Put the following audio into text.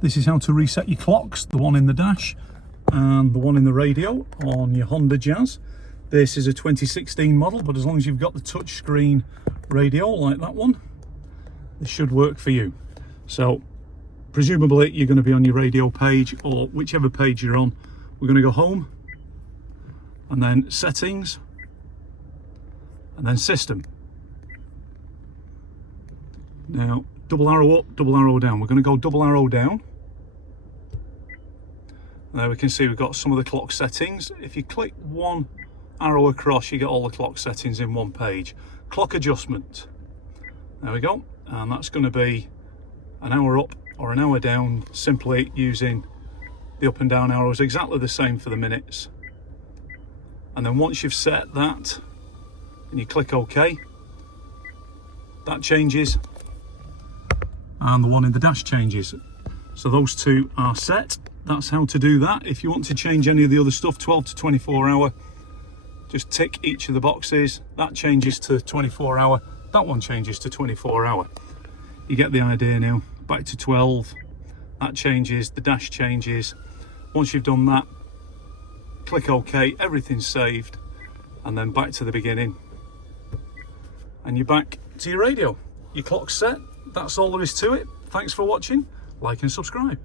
This is how to reset your clocks, the one in the dash and the one in the radio on your Honda Jazz. This is a 2016 model, but as long as you've got the touchscreen radio like that one, this should work for you. So presumably you're going to be on your radio page, or whichever page you're on. We're going to go home and then settings and then system. Now double arrow up, double arrow down. We're going to go double arrow down. And there we can see we've got some of the clock settings. If you click one arrow across, you get all the clock settings in one page. Clock adjustment. There we go. And that's going to be an hour up or an hour down, simply using the up and down arrows, exactly the same for the minutes. And then once you've set that and you click OK, that changes and the one in the dash changes. So those two are set. That's how to do that. If you want to change any of the other stuff, 12 to 24 hour, just tick each of the boxes. That changes to 24 hour, that one changes to 24 hour. You get the idea now. Back to 12, that changes, the dash changes. Once you've done that, click OK, everything's saved, and then back to the beginning. And you're back to your radio. Your clock's set. That's all there is to it. Thanks for watching. Like and subscribe.